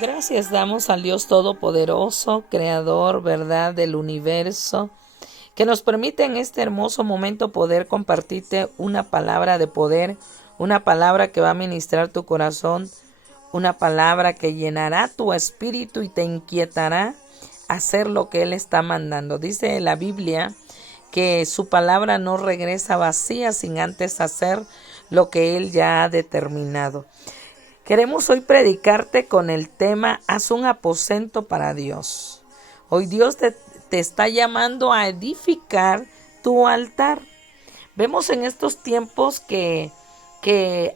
Gracias damos al Dios Todopoderoso, Creador, verdad del universo, que nos permite en este hermoso momento poder compartirte una palabra de poder, una palabra que va a ministrar tu corazón, una palabra que llenará tu espíritu y te inquietará a hacer lo que Él está mandando. Dice la Biblia que su palabra no regresa vacía sin antes hacer lo que Él ya ha determinado. Queremos hoy predicarte con el tema Haz un aposento para Dios. Hoy Dios te está llamando a edificar tu altar. Vemos en estos tiempos que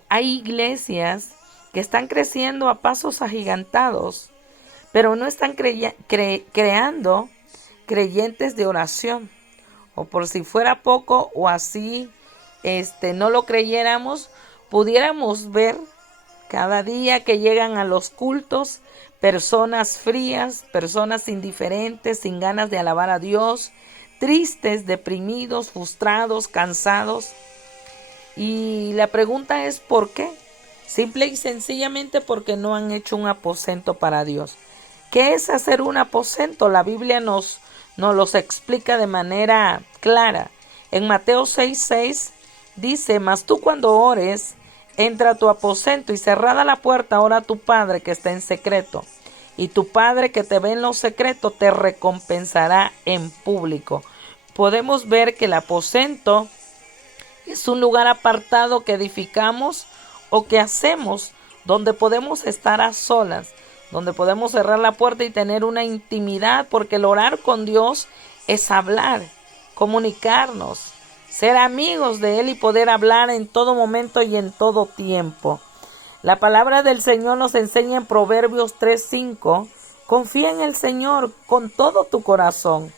hay iglesias que están creciendo a pasos agigantados, pero no están creando creyentes de oración. O por si fuera poco o así no lo creyéramos, pudiéramos ver cada día que llegan a los cultos personas frías, personas indiferentes, sin ganas de alabar a Dios, tristes, deprimidos, frustrados, cansados. Y la pregunta es ¿por qué? Simple y sencillamente porque no han hecho un aposento para Dios. ¿Qué es hacer un aposento? La Biblia nos los explica de manera clara. En Mateo 6:6 dice: mas tú cuando ores, entra a tu aposento y cerrada la puerta, ora a tu Padre que está en secreto. Y tu Padre que te ve en lo secreto te recompensará en público. Podemos ver que el aposento es un lugar apartado que edificamos o que hacemos, donde podemos estar a solas, donde podemos cerrar la puerta y tener una intimidad, porque el orar con Dios es hablar, comunicarnos, ser amigos de Él y poder hablar en todo momento y en todo tiempo. La palabra del Señor nos enseña en Proverbios 3:5, confía en el Señor con todo tu corazón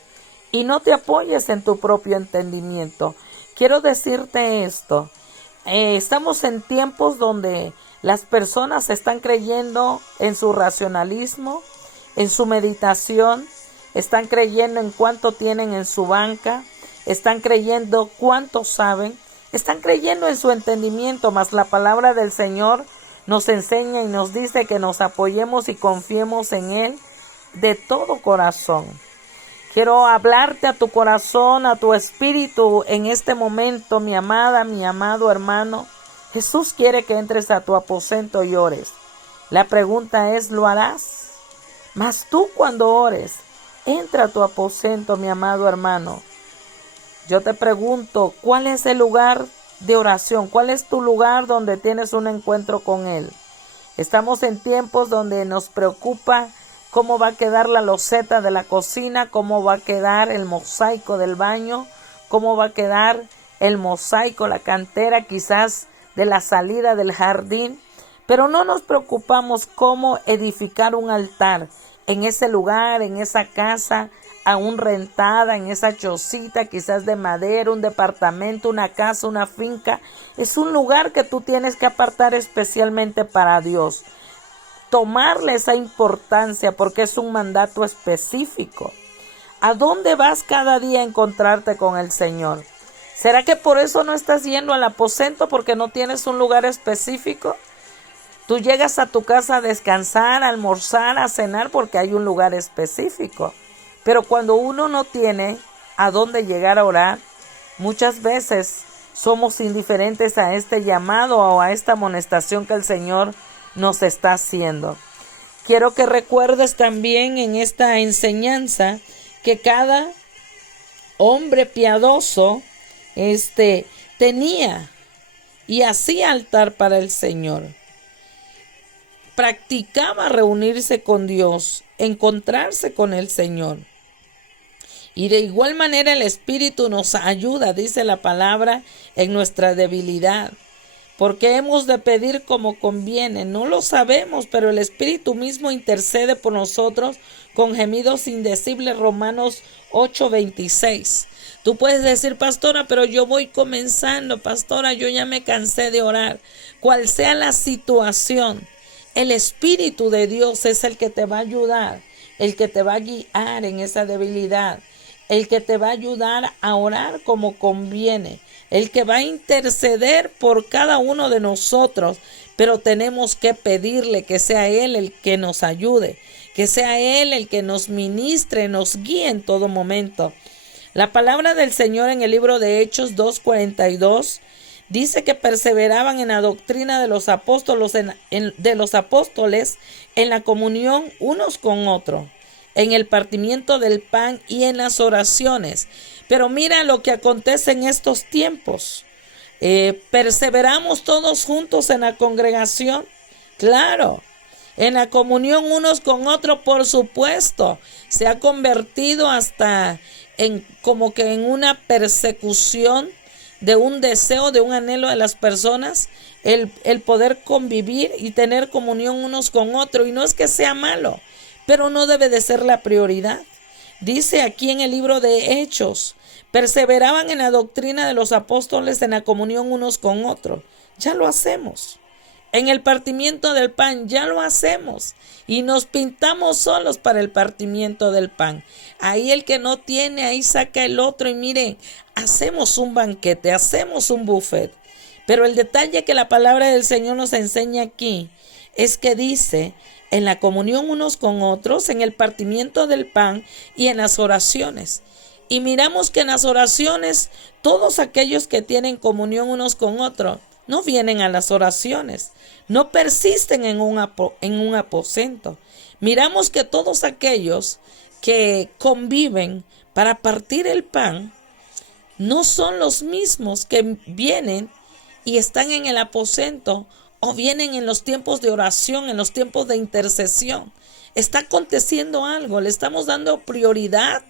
y no te apoyes en tu propio entendimiento. Quiero decirte esto, estamos en tiempos donde las personas están creyendo en su racionalismo, en su meditación, están creyendo en cuánto tienen en su banca, están creyendo cuánto saben, están creyendo en su entendimiento, mas la palabra del Señor nos enseña y nos dice que nos apoyemos y confiemos en Él de todo corazón. Quiero hablarte a tu corazón, a tu espíritu en este momento, mi amada, mi amado hermano. Jesús quiere que entres a tu aposento y ores. La pregunta es, ¿lo harás? Mas tú cuando ores, entra a tu aposento, mi amado hermano. Yo te pregunto, ¿cuál es el lugar de oración? ¿Cuál es tu lugar donde tienes un encuentro con Él? Estamos en tiempos donde nos preocupa cómo va a quedar la loseta de la cocina, cómo va a quedar el mosaico del baño, cómo va a quedar el mosaico, la cantera quizás de la salida del jardín, pero no nos preocupamos cómo edificar un altar en ese lugar, en esa casa aún rentada, en esa chocita quizás de madera, un departamento, una casa, una finca. Es un lugar que tú tienes que apartar especialmente para Dios. Tomarle esa importancia porque es un mandato específico. ¿A dónde vas cada día a encontrarte con el Señor? ¿Será que por eso no estás yendo al aposento porque no tienes un lugar específico? Tú llegas a tu casa a descansar, a almorzar, a cenar porque hay un lugar específico. Pero cuando uno no tiene a dónde llegar a orar, muchas veces somos indiferentes a este llamado o a esta amonestación que el Señor nos está haciendo. Quiero que recuerdes también en esta enseñanza que cada hombre piadoso tenía y hacía altar para el Señor. Practicaba reunirse con Dios, encontrarse con el Señor. Y de igual manera el Espíritu nos ayuda, dice la palabra, en nuestra debilidad. Porque hemos de pedir como conviene. No lo sabemos, pero el Espíritu mismo intercede por nosotros con gemidos indecibles. Romanos 8:26. Tú puedes decir, pastora, pero yo voy comenzando. Pastora, yo ya me cansé de orar. Cual sea la situación, el Espíritu de Dios es el que te va a ayudar, el que te va a guiar en esa debilidad, el que te va a ayudar a orar como conviene, el que va a interceder por cada uno de nosotros, pero tenemos que pedirle que sea Él el que nos ayude, que sea Él el que nos ministre, nos guíe en todo momento. La palabra del Señor en el libro de Hechos 2:42 dice que perseveraban en la doctrina de los apóstoles, en la comunión unos con otros, en el partimiento del pan y en las oraciones. Pero mira lo que acontece en estos tiempos. Perseveramos todos juntos en la congregación, claro. En la comunión unos con otros, por supuesto. Se ha convertido hasta en como que en una persecución de un deseo, de un anhelo de las personas, el poder convivir y tener comunión unos con otros. Y no es que sea malo, pero no debe de ser la prioridad. Dice aquí en el libro de Hechos, perseveraban en la doctrina de los apóstoles, en la comunión unos con otros. Ya lo hacemos. En el partimiento del pan ya lo hacemos y nos pintamos solos para el partimiento del pan. Ahí el que no tiene, ahí saca el otro y miren, hacemos un banquete, hacemos un buffet. Pero el detalle que la palabra del Señor nos enseña aquí es que dice en la comunión unos con otros, en el partimiento del pan y en las oraciones. Y miramos que en las oraciones todos aquellos que tienen comunión unos con otros no vienen a las oraciones, no persisten en un aposento. Miramos que todos aquellos que conviven para partir el pan no son los mismos que vienen y están en el aposento o vienen en los tiempos de oración, en los tiempos de intercesión. Está aconteciendo algo, le estamos dando prioridad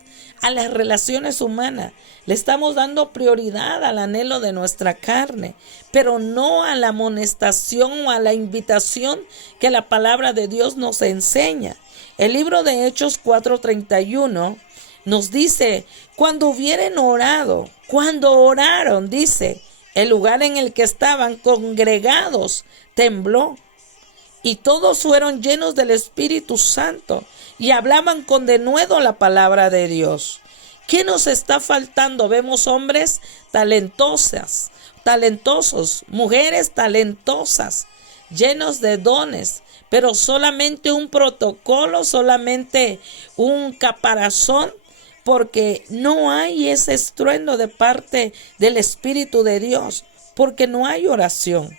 a las relaciones humanas, le estamos dando prioridad al anhelo de nuestra carne, pero no a la amonestación o a la invitación que la palabra de Dios nos enseña. El libro de Hechos 4:31 nos dice, cuando oraron, dice, el lugar en el que estaban congregados tembló y todos fueron llenos del Espíritu Santo y hablaban con denuedo la palabra de Dios. ¿Qué nos está faltando? Vemos hombres talentosos, mujeres talentosas, llenos de dones, pero solamente un protocolo, solamente un caparazón, porque no hay ese estruendo de parte del Espíritu de Dios, porque no hay oración.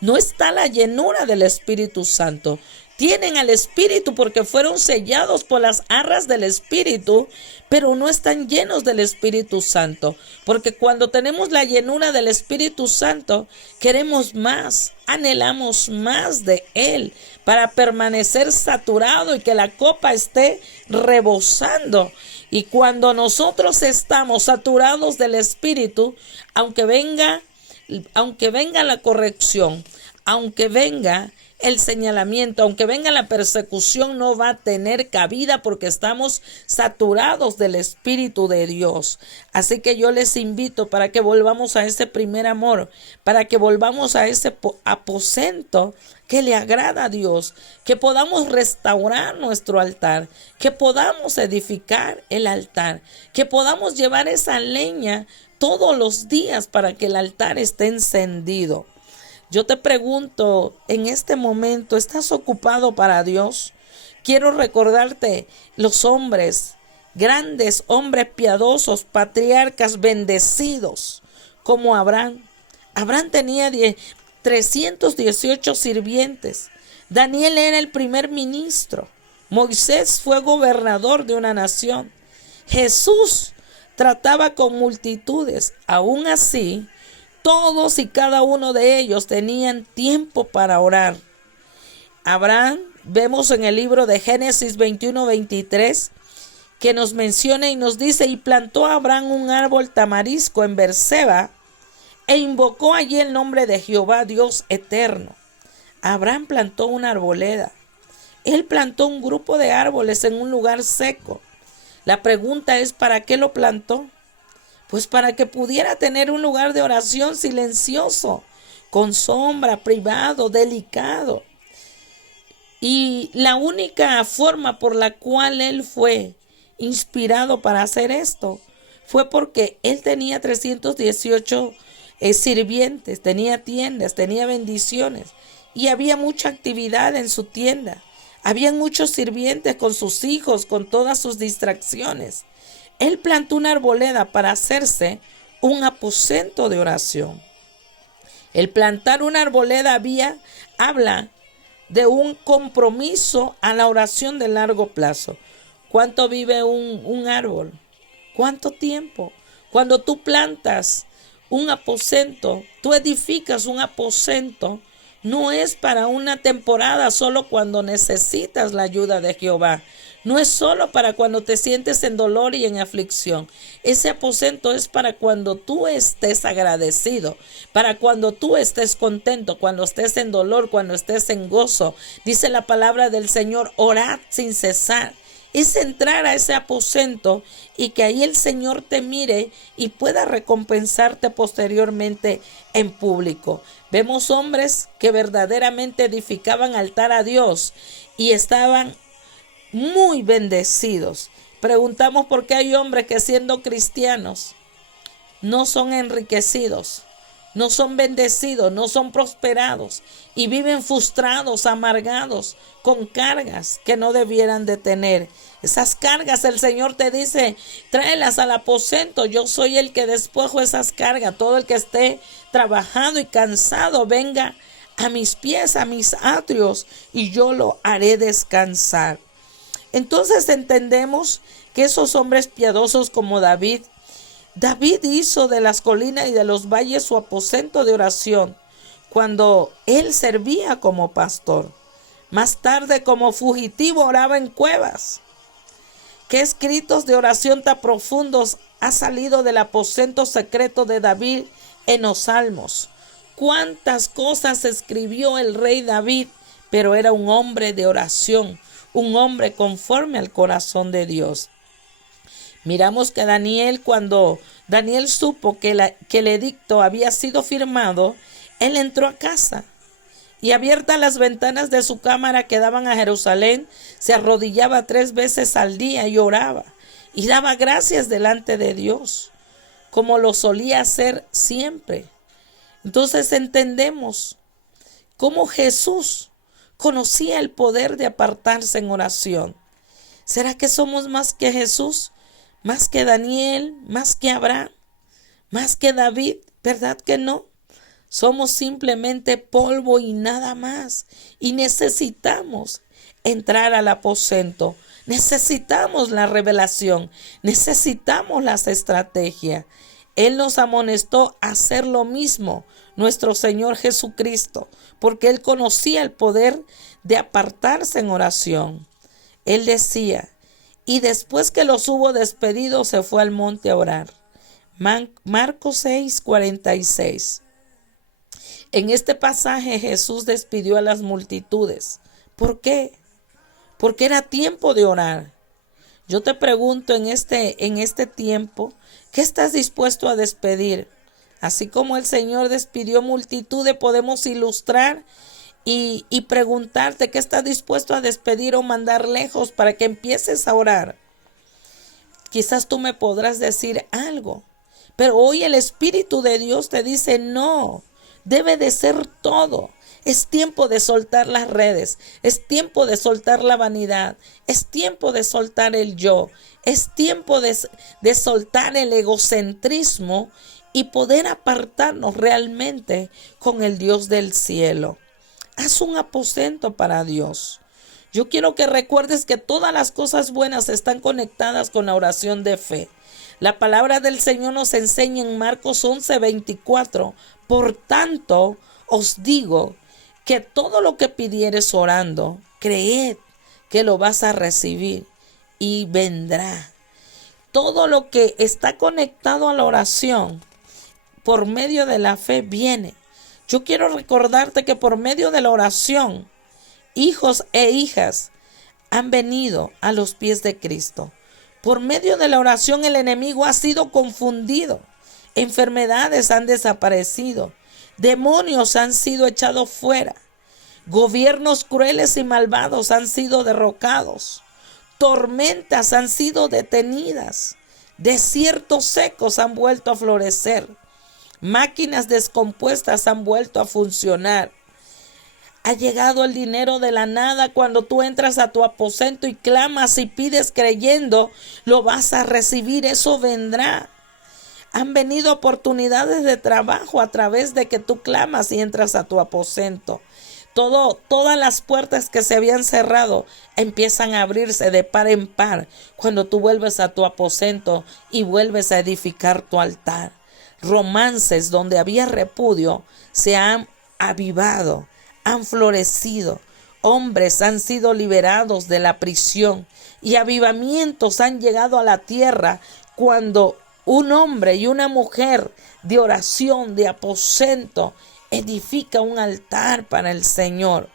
No está la llenura del Espíritu Santo. Tienen al Espíritu porque fueron sellados por las arras del Espíritu, pero no están llenos del Espíritu Santo. Porque cuando tenemos la llenura del Espíritu Santo, queremos más, anhelamos más de Él para permanecer saturado y que la copa esté rebosando. Y cuando nosotros estamos saturados del Espíritu, aunque venga la corrección, aunque venga el señalamiento, aunque venga la persecución, no va a tener cabida porque estamos saturados del Espíritu de Dios. Así que yo les invito para que volvamos a ese primer amor, para que volvamos a ese aposento que le agrada a Dios, que podamos restaurar nuestro altar, que podamos edificar el altar, que podamos llevar esa leña todos los días para que el altar esté encendido. Yo te pregunto, en este momento, ¿estás ocupado para Dios? Quiero recordarte los hombres, grandes hombres piadosos, patriarcas bendecidos, como Abraham. Abraham tenía 318 sirvientes. Daniel era el primer ministro. Moisés fue gobernador de una nación. Jesús trataba con multitudes. Aún así, todos y cada uno de ellos tenían tiempo para orar. Abraham, vemos en el libro de Génesis 21:23, que nos menciona y nos dice, y plantó Abraham un árbol tamarisco en Berseba, e invocó allí el nombre de Jehová, Dios eterno. Abraham plantó una arboleda. Él plantó un grupo de árboles en un lugar seco. La pregunta es, ¿para qué lo plantó? Pues para que pudiera tener un lugar de oración silencioso, con sombra, privado, delicado. Y la única forma por la cual él fue inspirado para hacer esto fue porque él tenía 318 sirvientes, tenía tiendas, tenía bendiciones y había mucha actividad en su tienda. Habían muchos sirvientes con sus hijos, con todas sus distracciones. Él plantó una arboleda para hacerse un aposento de oración. El plantar una arboleda habla de un compromiso a la oración de largo plazo. ¿Cuánto vive un árbol? ¿Cuánto tiempo? Cuando tú plantas un aposento, tú edificas un aposento, no es para una temporada solo cuando necesitas la ayuda de Jehová. No es solo para cuando te sientes en dolor y en aflicción. Ese aposento es para cuando tú estés agradecido, para cuando tú estés contento, cuando estés en dolor, cuando estés en gozo. Dice la palabra del Señor, orad sin cesar. Es entrar a ese aposento y que ahí el Señor te mire y pueda recompensarte posteriormente en público. Vemos hombres que verdaderamente edificaban altar a Dios y estaban muy bendecidos. Preguntamos por qué hay hombres que siendo cristianos no son enriquecidos, no son bendecidos, no son prosperados y viven frustrados, amargados, con cargas que no debieran de tener. Esas cargas el Señor te dice, tráelas al aposento, yo soy el que despojo esas cargas. Todo el que esté trabajado y cansado, venga a mis pies, a mis atrios, y yo lo haré descansar. Entonces entendemos que esos hombres piadosos como David hizo de las colinas y de los valles su aposento de oración cuando él servía como pastor. Más tarde, como fugitivo, oraba en cuevas. ¿Qué escritos de oración tan profundos ha salido del aposento secreto de David en los Salmos? ¿Cuántas cosas escribió el rey David? Pero era un hombre de oración, un hombre conforme al corazón de Dios. Miramos que Daniel, cuando Daniel supo que el edicto había sido firmado, él entró a casa y abiertas las ventanas de su cámara que daban a Jerusalén, se arrodillaba 3 veces al día y oraba y daba gracias delante de Dios, como lo solía hacer siempre. Entonces entendemos cómo Jesús conocía el poder de apartarse en oración. ¿Será que somos más que Jesús? ¿Más que Daniel? ¿Más que Abraham? ¿Más que David? ¿Verdad que no? Somos simplemente polvo y nada más. Y necesitamos entrar al aposento. Necesitamos la revelación. Necesitamos las estrategias. Él nos amonestó a hacer lo mismo, nuestro Señor Jesucristo, porque Él conocía el poder de apartarse en oración. Él decía, y después que los hubo despedido, se fue al monte a orar. Marcos 6:46. En este pasaje Jesús despidió a las multitudes. ¿Por qué? Porque era tiempo de orar. Yo te pregunto en este tiempo, ¿qué estás dispuesto a despedir? Así como el Señor despidió multitudes, podemos ilustrar y preguntarte qué estás dispuesto a despedir o mandar lejos para que empieces a orar. Quizás tú me podrás decir algo, pero hoy el Espíritu de Dios te dice no, debe de ser todo. Es tiempo de soltar las redes, es tiempo de soltar la vanidad, es tiempo de soltar el yo, es tiempo de soltar el egocentrismo y poder apartarnos realmente con el Dios del cielo. Haz un aposento para Dios. Yo quiero que recuerdes que todas las cosas buenas están conectadas con la oración de fe. La palabra del Señor nos enseña en Marcos 11:24. Por tanto, os digo que todo lo que pidieres orando, creed que lo vas a recibir y vendrá. Todo lo que está conectado a la oración por medio de la fe viene. Yo quiero recordarte que por medio de la oración, hijos e hijas han venido a los pies de Cristo. Por medio de la oración el enemigo ha sido confundido. Enfermedades han desaparecido. Demonios han sido echados fuera. Gobiernos crueles y malvados han sido derrocados. Tormentas han sido detenidas. Desiertos secos han vuelto a florecer. Máquinas descompuestas han vuelto a funcionar. Ha llegado el dinero de la nada. Cuando tú entras a tu aposento y clamas y pides creyendo, lo vas a recibir, eso vendrá. Han venido oportunidades de trabajo a través de que tú clamas y entras a tu aposento. Todas las puertas que se habían cerrado empiezan a abrirse de par en par cuando tú vuelves a tu aposento y vuelves a edificar tu altar. Romances donde había repudio se han avivado, han florecido. Hombres han sido liberados de la prisión y avivamientos han llegado a la tierra cuando un hombre y una mujer de oración, de aposento, edifica un altar para el Señor.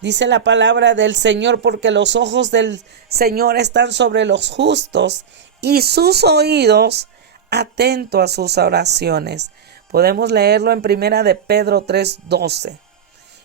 Dice la palabra del Señor, porque los ojos del Señor están sobre los justos y sus oídos atentos a sus oraciones. Podemos leerlo en Primera de Pedro 3:12.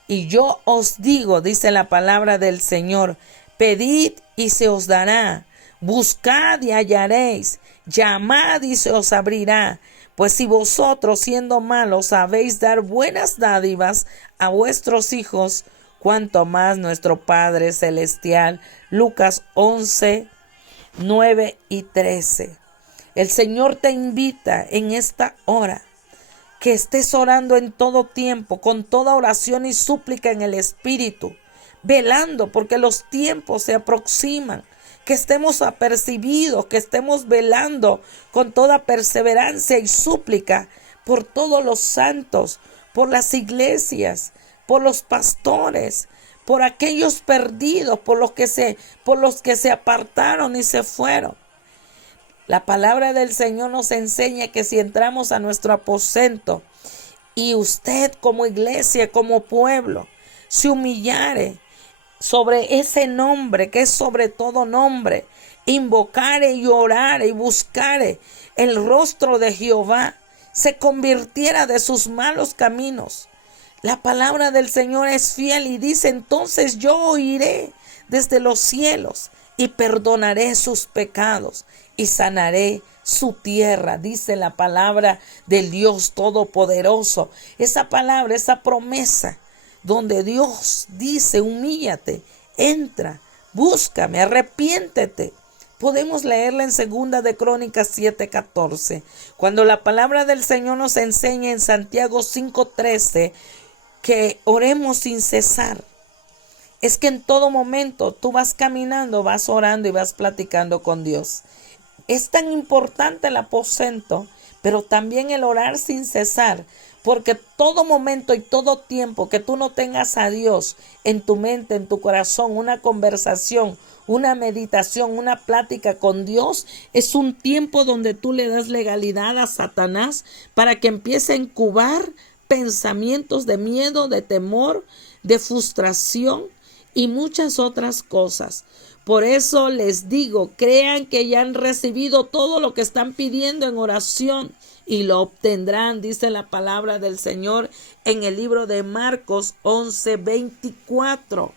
Y yo os digo, dice la palabra del Señor, pedid y se os dará, buscad y hallaréis, llamad y se os abrirá. Pues si vosotros, siendo malos, sabéis dar buenas dádivas a vuestros hijos, cuanto más nuestro Padre Celestial. Lucas 11, 9 y 13. El Señor te invita en esta hora que estés orando en todo tiempo, con toda oración y súplica en el Espíritu, velando porque los tiempos se aproximan. Que estemos apercibidos, que estemos velando con toda perseverancia y súplica por todos los santos, por las iglesias, por los pastores, por aquellos perdidos, por los que se apartaron y se fueron. La palabra del Señor nos enseña que si entramos a nuestro aposento y usted como iglesia, como pueblo, se humillare sobre ese nombre que es sobre todo nombre, invocare y orare y buscare el rostro de Jehová, se convirtiera de sus malos caminos. La palabra del Señor es fiel y dice, entonces yo oiré desde los cielos y perdonaré sus pecados y sanaré su tierra, dice la palabra del Dios Todopoderoso. Esa palabra, esa promesa, donde Dios dice, humíllate, entra, búscame, arrepiéntete. Podemos leerla en 2 de Crónicas 7:14. Cuando la palabra del Señor nos enseña en Santiago 5:13 que oremos sin cesar. Es que en todo momento tú vas caminando, vas orando y vas platicando con Dios. Es tan importante el aposento, pero también el orar sin cesar. Porque todo momento y todo tiempo que tú no tengas a Dios en tu mente, en tu corazón, una conversación, una meditación, una plática con Dios, es un tiempo donde tú le das legalidad a Satanás para que empiece a incubar pensamientos de miedo, de temor, de frustración y muchas otras cosas. Por eso les digo, crean que ya han recibido todo lo que están pidiendo en oración y lo obtendrán, dice la palabra del Señor en el libro de Marcos 11:24.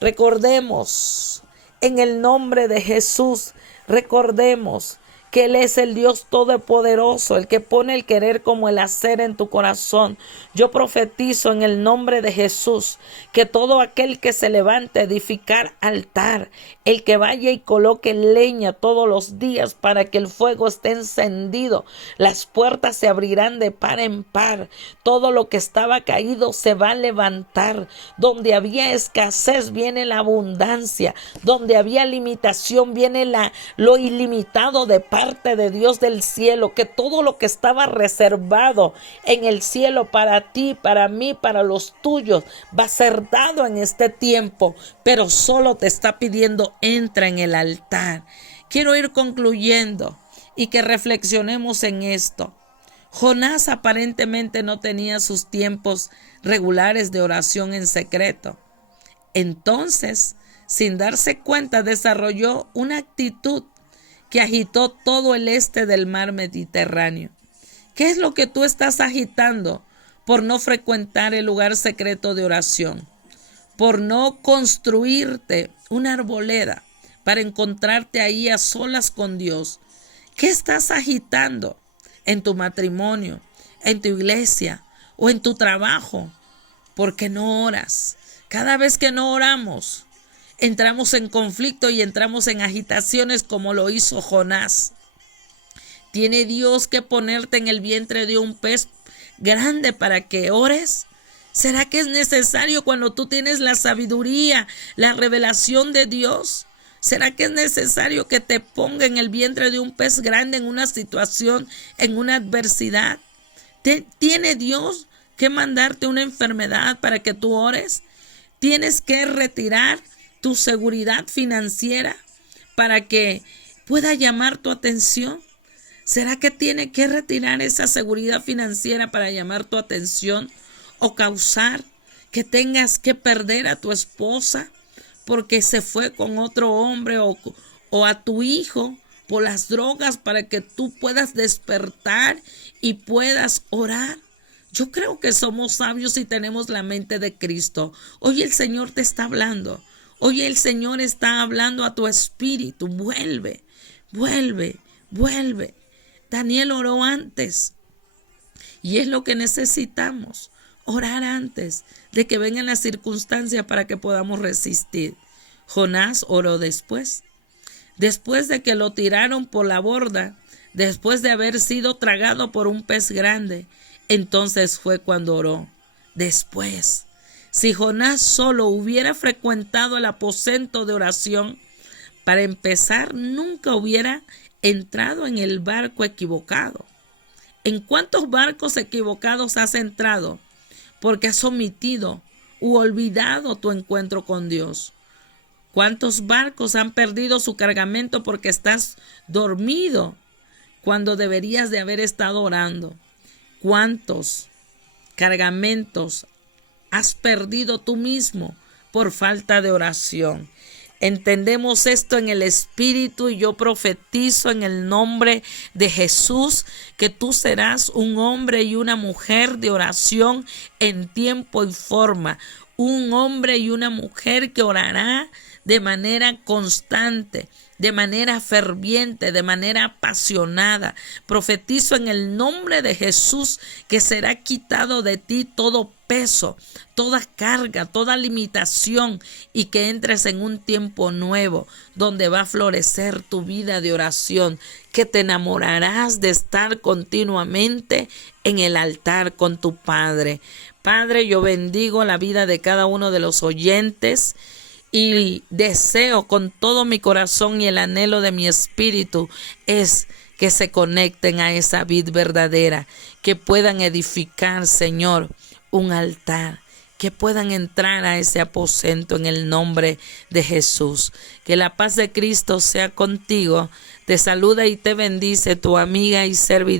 Recordemos, en el nombre de Jesús, recordemos que Él es el Dios Todopoderoso, el que pone el querer como el hacer en tu corazón. Yo profetizo en el nombre de Jesús que todo aquel que se levante a edificar altar, el que vaya y coloque leña todos los días para que el fuego esté encendido, las puertas se abrirán de par en par, todo lo que estaba caído se va a levantar, donde había escasez viene la abundancia, donde había limitación viene lo ilimitado de parte de Dios del cielo, que todo lo que estaba reservado en el cielo para ti, para mí, para los tuyos, va a ser dado en este tiempo, pero solo te está pidiendo entra en el altar. Quiero ir concluyendo y que reflexionemos en esto. Jonás aparentemente no tenía sus tiempos regulares de oración en secreto. Entonces, sin darse cuenta, desarrolló una actitud que agitó todo el este del mar Mediterráneo. ¿Qué es lo que tú estás agitando por no frecuentar el lugar secreto de oración? Por no construirte una arboleda para encontrarte ahí a solas con Dios ¿Qué estás agitando en tu matrimonio, en tu iglesia o en tu trabajo? Porque no oras. Cada vez que no oramos, entramos en conflicto y entramos en agitaciones como lo hizo Jonás. ¿Tiene Dios que ponerte en el vientre de un pez grande para que ores? ¿Será que es necesario cuando tú tienes la sabiduría, la revelación de Dios? ¿Será que es necesario que te ponga en el vientre de un pez grande en una situación, en una adversidad? ¿Tiene Dios que mandarte una enfermedad para que tú ores? ¿Tienes que retirar tu seguridad financiera para que pueda llamar tu atención? ¿Será que tiene que retirar esa seguridad financiera para llamar tu atención o causar que tengas que perder a tu esposa porque se fue con otro hombre o a tu hijo por las drogas para que tú puedas despertar y puedas orar? Yo creo que somos sabios y tenemos la mente de Cristo. Hoy el Señor te está hablando. Hoy el Señor está hablando a tu espíritu. Vuelve, vuelve, vuelve. Daniel oró antes. Y es lo que necesitamos. Orar antes de que vengan las circunstancias para que podamos resistir. Jonás oró después. Después de que lo tiraron por la borda, después de haber sido tragado por un pez grande, entonces fue cuando oró. Después, si Jonás solo hubiera frecuentado el aposento de oración, para empezar, nunca hubiera entrado en el barco equivocado. ¿En cuántos barcos equivocados has entrado porque has omitido u olvidado tu encuentro con Dios? ¿Cuántos barcos han perdido su cargamento porque estás dormido cuando deberías de haber estado orando? ¿Cuántos cargamentos has perdido tú mismo por falta de oración? Entendemos esto en el Espíritu y yo profetizo en el nombre de Jesús que tú serás un hombre y una mujer de oración en tiempo y forma. Un hombre y una mujer que orará de manera constante, de manera ferviente, de manera apasionada. Profetizo en el nombre de Jesús que será quitado de ti todo peso, toda carga, toda limitación y que entres en un tiempo nuevo donde va a florecer tu vida de oración, que te enamorarás de estar continuamente en el altar con tu Padre. Padre, yo bendigo la vida de cada uno de los oyentes y deseo con todo mi corazón y el anhelo de mi espíritu es que se conecten a esa vid verdadera, que puedan edificar, Señor, un altar, que puedan entrar a ese aposento en el nombre de Jesús. Que la paz de Cristo sea contigo. Te saluda y te bendice tu amiga y servidora